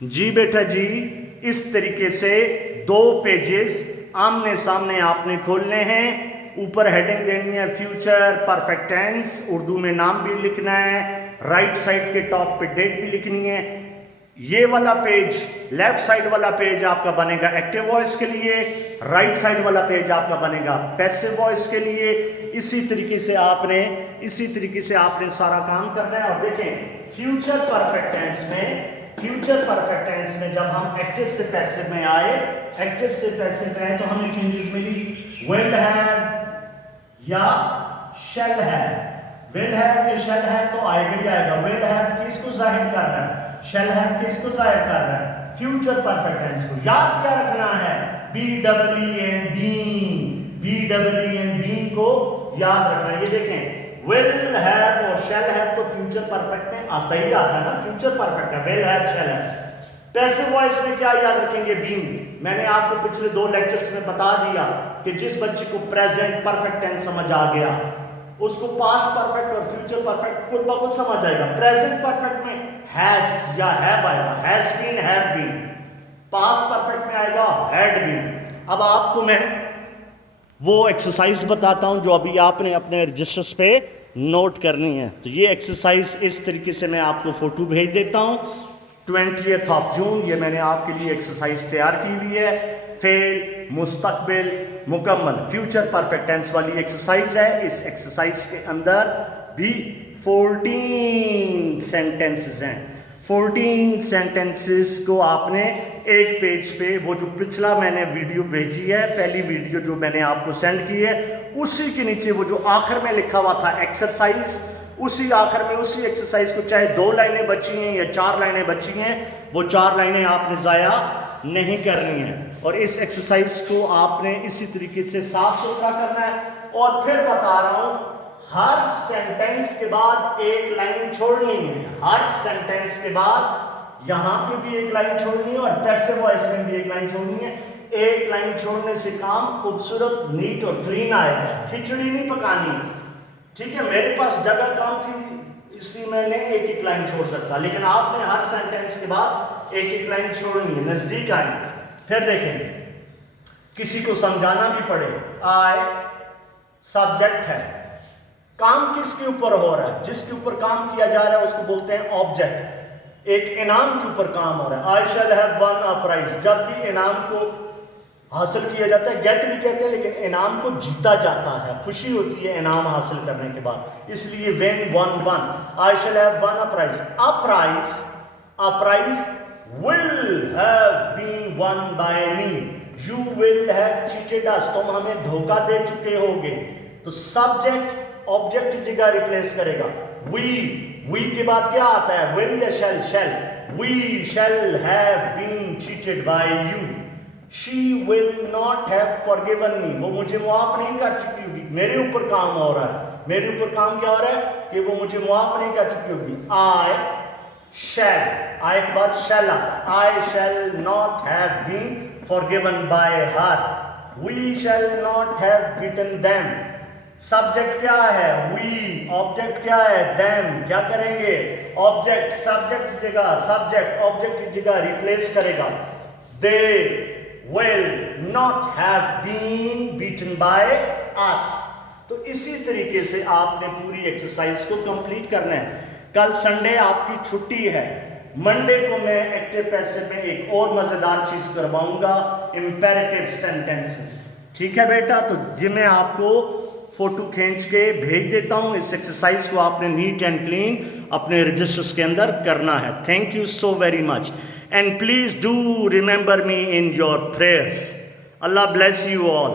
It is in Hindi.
जी बेटा जी, इस तरीके से दो पेजेस आमने सामने आपने खोलने हैं। ऊपर हेडिंग देनी है फ्यूचर परफेक्ट टेंस, उर्दू में नाम भी लिखना है, राइट साइड के टॉप पे डेट भी लिखनी है। ये वाला पेज, लेफ्ट साइड वाला पेज आपका बनेगा एक्टिव वॉइस के लिए, राइट साइड वाला पेज आपका बनेगा पैसिव वॉइस के लिए। इसी तरीके से आपने सारा काम करना है। और देखें फ्यूचर परफेक्ट टेंस में जब हम एक्टिव से पैसिव में आए, तो हमें चेंजेस मिली विल हैव या शैल हैव। विल हैव या शैल हैव तो आएगा ही आएगा। विल हैव किसको जाहिर कर रहा है, शैल हैव किसको जाहिर कर रहा है, फ्यूचर परफेक्ट टेंस को। याद क्या रखना है, बीन को याद रखना है। ये देखें विल हैव और शैल हैव तो फ्यूचर परफेक्ट में आता ही आता है ना, फ्यूचर परफेक्ट है will have shall have. Passive voice में क्या याद रखेंगे, बीइंग। मैंने आपको पिछले 2 लेक्चर्स में बता दिया कि जिस बच्चे को प्रेजेंट परफेक्ट टेंस समझ आ गया उसको पास्ट परफेक्ट और फ्यूचर परफेक्ट खुद ब खुद समझ आएगा। प्रेजेंट परफेक्ट में हैज या हैव आएगा, has been, have been. Past perfect में आएगा हैड बीन। अब आपको मैं वो एक्सरसाइज बताता हूं जो अभी आपने अपने रजिस्टर्स पे नोट करनी है। तो ये एक्सरसाइज इस तरीके से मैं आपको फोटो भेज देता हूं। 20 जून ये मैंने आपके लिए एक्सरसाइज तैयार की हुई है। फेल, मुस्तकबिल, मुकम्मल, फ्यूचर परफेक्ट टेंस वाली एक्सरसाइज है। इस एक्सरसाइज के अंदर भी 14 सेंटेंसेस हैं। 14 सेंटेंसेस को आपने एक पेज पे, वो जो पिछला मैंने वीडियो भेजी है, पहली वीडियो जो मैंने आपको सेंड की है, उसी के नीचे वो जो आखिर में लिखा हुआ था एक्सरसाइज, उसी आखिर में उसी एक्सरसाइज को, चाहे 2 लाइनें बची हैं या 4 लाइनें बची हैं, वो 4 लाइनें आपने ज़ाया नहीं करनी है। और इस एक्सरसाइज को आपने इसी तरीके से साफ सुथरा करना है। और फिर बता रहा हूं, हर सेंटेंस के बाद एक लाइन छोड़नी है। हर सेंटेंस के बाद यहां पे भी एक लाइन छोड़नी है और पैसिव वॉइस में भी एक लाइन छोड़नी है। एक लाइन छोड़ने से काम खूबसूरत, नीट और क्लीन आएगा। खिचड़ी नहीं पकानी, ठीक है। मेरे पास जगह कम थी इसलिए मैंने एक लाइन छोड़ सकता, लेकिन आपने हर सेंटेंस के बाद एक लाइन छोड़नी है। नजदीक आए, फिर देखें किसी को समझाना भी पड़े। आई सब्जेक्ट है, काम किसके ऊपर हो रहा है, जिसके ऊपर काम किया जा रहा है उसको बोलते हैं ऑब्जेक्ट। एक इनाम के ऊपर काम हो रहा है। I shall have won a prize. जब भी इनाम को हासिल किया जाता है, गेट भी कहते हैं, लेकिन इनाम को जीता जाता है, खुशी होती है इनाम हासिल करने के बाद, इसलिए when won. I shall have won a prize. A prize will have been won by me. You will have cheated us. तुम हमें धोखा दे चुके होगे। तो सब्जेक्ट ऑब्जेक्ट की जगह रिप्लेस करेगा। वी के बाद क्या आता है, विल या shall, shall. We shall have been cheated by you. She will not have forgiven me. वो मुझे माफ नहीं कर चुकी होगी। मेरे ऊपर काम हो रहा है। मेरे ऊपर काम क्या हो रहा है कि वो मुझे माफ नहीं कर चुकी होगी। I shall, I के बाद shall आता है। I shall not have been forgiven by her. We shall not have beaten them. Subject क्या है, we। ऑब्जेक्ट क्या है, them। क्या करेंगे, ऑब्जेक्ट सब्जेक्ट की जगह, सब्जेक्ट ऑब्जेक्ट की जगह रिप्लेस करेगा। They will not have been beaten by us। तो इसी तरीके से आपने पूरी एक्सरसाइज को कंप्लीट करना है। कल संडे आपकी छुट्टी है। मंडे को मैं एक्टिव पैसिव में एक और मजेदार चीज करवाऊंगा, इंपेरेटिव सेंटेंसेस। ठीक है बेटा, तो ये मैं आपको फोटो खींच के भेज देता हूं। इस एक्सरसाइज को आपने नीट एंड क्लीन अपने रजिस्टर्स के अंदर करना है। Thank you so very much. And please do remember me in your prayers. Allah bless you all.